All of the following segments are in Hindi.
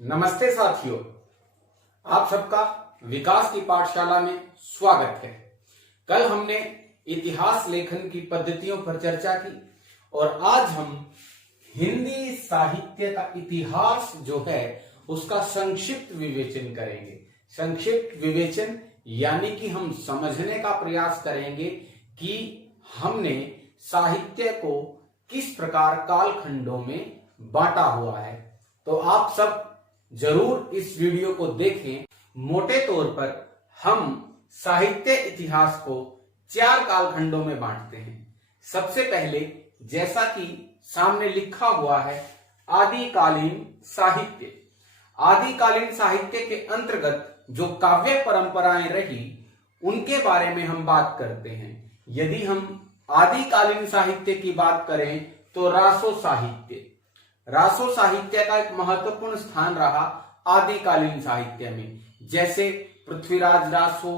नमस्ते साथियों, आप सबका विकास की पाठशाला में स्वागत है। कल हमने इतिहास लेखन की पद्धतियों पर चर्चा की और आज हम हिंदी साहित्य का इतिहास जो है उसका संक्षिप्त विवेचन करेंगे। संक्षिप्त विवेचन यानी कि हम समझने का प्रयास करेंगे कि हमने साहित्य को किस प्रकार कालखंडों में बांटा हुआ है। तो आप सब जरूर इस वीडियो को देखें। मोटे तौर पर हम साहित्य इतिहास को 4 कालखंडों में बांटते हैं। सबसे पहले, जैसा कि सामने लिखा हुआ है, आदिकालीन साहित्य। आदिकालीन साहित्य के अंतर्गत जो काव्य परंपराएं रही उनके बारे में हम बात करते हैं। यदि हम आदिकालीन साहित्य की बात करें तो रासो साहित्य, रासो साहित्य का एक महत्वपूर्ण स्थान रहा आदिकालीन साहित्य में। जैसे पृथ्वीराज रासो,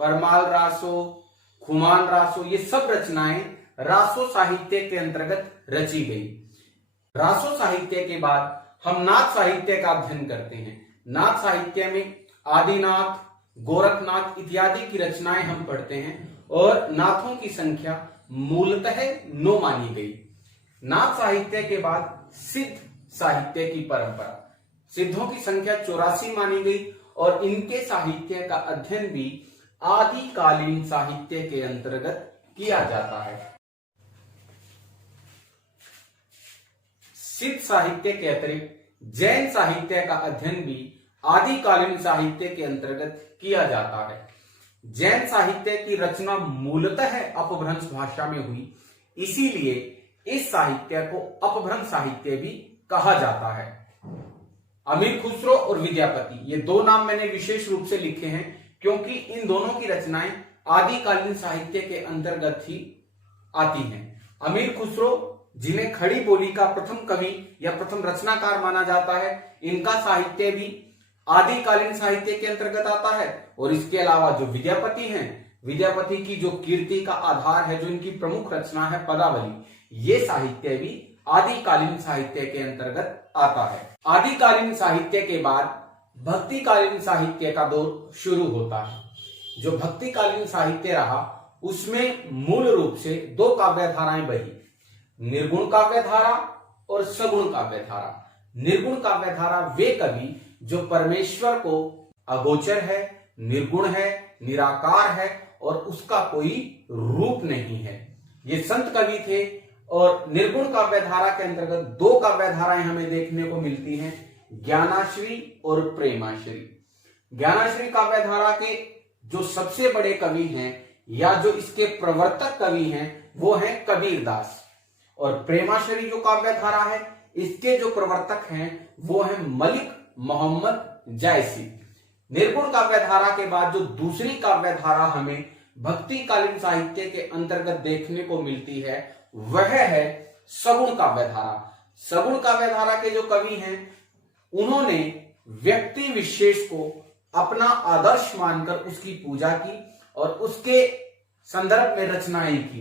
परमाल रासो, खुमान रासो, ये सब रचनाएं रासो साहित्य के अंतर्गत रची गई। रासो साहित्य के बाद हम नाथ साहित्य का अध्ययन करते हैं। नाथ साहित्य में आदिनाथ, गोरखनाथ इत्यादि की रचनाएं हम पढ़ते हैं और नाथों की संख्या मूलतः 9 मानी गई। नाथ साहित्य के बाद सिद्ध साहित्य की परंपरा, सिद्धों की संख्या 84 मानी गई और इनके साहित्य का अध्ययन भी आदिकालीन साहित्य के अंतर्गत किया जाता है। सिद्ध साहित्य के अतिरिक्त जैन साहित्य का अध्ययन भी आदिकालीन साहित्य के अंतर्गत किया जाता है। जैन साहित्य की रचना मूलतः अपभ्रंश भाषा में हुई, इसीलिए इस साहित्य को अपभ्रंश साहित्य भी कहा जाता है। अमीर खुसरो और विद्यापति, ये 2 नाम मैंने विशेष रूप से लिखे हैं क्योंकि इन दोनों की रचनाएं आदिकालीन साहित्य के अंतर्गत ही आती हैं। अमीर खुसरो, जिन्हें खड़ी बोली का प्रथम कवि या प्रथम रचनाकार माना जाता है, इनका साहित्य भी आदिकालीन साहित्य के अंतर्गत आता है। और इसके अलावा जो विद्यापति हैं, विद्यापति की जो कीर्ति का आधार है, जो इनकी प्रमुख रचना है पदावली, ये साहित्य भी आदिकालीन साहित्य के अंतर्गत आता है। आदिकालीन साहित्य के बाद भक्तिकालीन साहित्य का दौर शुरू होता है। जो भक्तिकालीन साहित्य रहा उसमें मूल रूप से 2 काव्य धाराएं बही, निर्गुण काव्य धारा और सगुण काव्य धारा। निर्गुण काव्य धारा वे कवि जो परमेश्वर को अगोचर है, निर्गुण है, निराकार है और उसका कोई रूप नहीं है, ये संत कवि थे। और निर्गुण काव्य धारा के अंतर्गत 2 काव्य धाराएं हमें देखने को मिलती हैं, ज्ञानाश्री और प्रेमाश्री। ज्ञानाश्री काव्य धारा के जो सबसे बड़े कवि हैं या जो इसके प्रवर्तक कवि हैं वो हैं कबीरदास। और प्रेमाश्री जो काव्य धारा है, इसके जो प्रवर्तक हैं वो हैं मलिक मोहम्मद जायसी। निर्गुण काव्य धारा के बाद जो दूसरी काव्य धारा हमें भक्तिकालीन साहित्य के अंतर्गत देखने को मिलती है वह है सगुण काव्य धारा। सगुण काव्य धारा के जो कवि हैं उन्होंने व्यक्ति विशेष को अपना आदर्श मानकर उसकी पूजा की और उसके संदर्भ में रचनाएं की।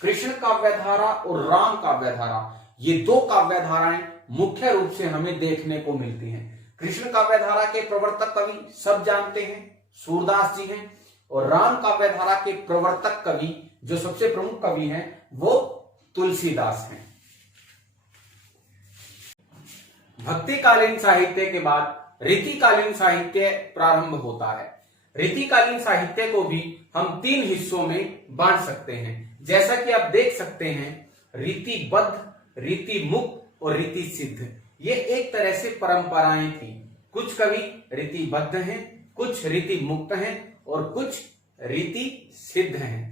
कृष्ण काव्य धारा और राम काव्य धारा, ये 2 काव्य धाराएं मुख्य रूप से हमें देखने को मिलती हैं। कृष्ण काव्य धारा के प्रवर्तक कवि सब जानते हैं, सूरदास जी हैं। और राम काव्य धारा के प्रवर्तक कवि जो सबसे प्रमुख कवि हैं वो तुलसीदास हैं। भक्तिकालीन साहित्य के बाद रीतिकालीन साहित्य प्रारंभ होता है। रीतिकालीन साहित्य को भी हम 3 हिस्सों में बांट सकते हैं। जैसा कि आप देख सकते हैं, रीतिबद्ध, रीति मुक्त और रीति सिद्ध, ये एक तरह से परंपराएं थी। कुछ कवि रीतिबद्ध हैं, कुछ रीति मुक्त हैं और कुछ रीति सिद्ध हैं।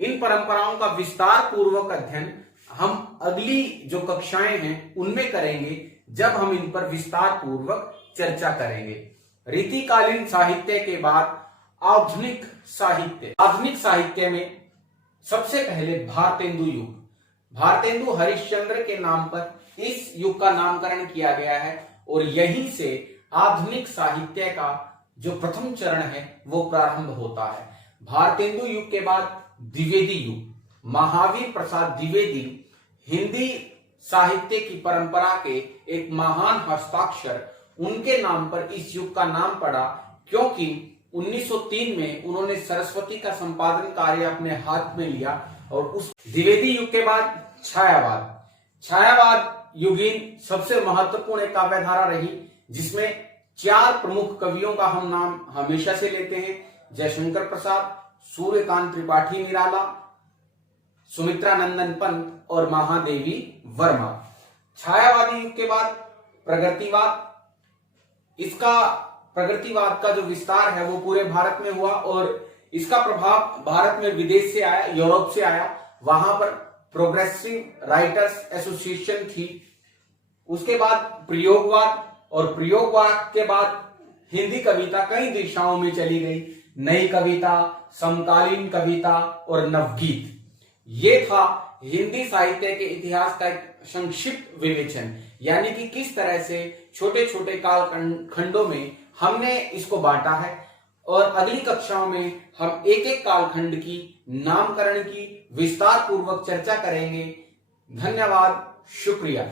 इन परंपराओं का विस्तार पूर्वक अध्ययन हम अगली जो कक्षाएं हैं उनमें करेंगे, जब हम इन पर विस्तार पूर्वक चर्चा करेंगे। रीतिकालीन साहित्य के बाद आधुनिक साहित्य। आधुनिक साहित्य में सबसे पहले भारतेंदु युग, भारतेंदु हरिश्चंद्र के नाम पर इस युग का नामकरण किया गया है और यहीं से आधुनिक साहित्य का जो प्रथम चरण है वो प्रारंभ होता है। भारतेंदु युग के बाद द्विवेदी युग, महावीर प्रसाद द्विवेदी हिंदी साहित्य की परंपरा के एक महान हस्ताक्षर उनके नाम पर इस युग का नाम पड़ा, क्योंकि 1903 में उन्होंने सरस्वती का संपादन कार्य अपने हाथ में लिया। और उस द्विवेदी युग के बाद छायावाद युगीन सबसे महत्वपूर्ण एक काव्यधारा रही, जिसमें 4 प्रमुख कवियों का हम नाम हमेशा से लेते हैं: जयशंकर प्रसाद, सूर्यकांत त्रिपाठी निराला, सुमित्रानंदन पंत और महादेवी वर्मा। छायावादी युग के बाद प्रगतिवाद का जो विस्तार है वो पूरे भारत में हुआ, और इसका प्रभाव भारत में विदेश से आया, यूरोप से आया। वहां पर प्रोग्रेसिव राइटर्स एसोसिएशन थी। उसके बाद प्रयोगवाद, और प्रयोगवाद के बाद हिंदी कविता कई दिशाओं में चली गई: नई कविता, समकालीन कविता और नवगीत। ये था हिंदी साहित्य के इतिहास का एक संक्षिप्त विवेचन, यानी कि किस तरह से छोटे छोटे काल खंडों में हमने इसको बांटा है। और अगली कक्षाओं में हम एक एक कालखंड की नामकरण की विस्तार पूर्वक चर्चा करेंगे। धन्यवाद, शुक्रिया।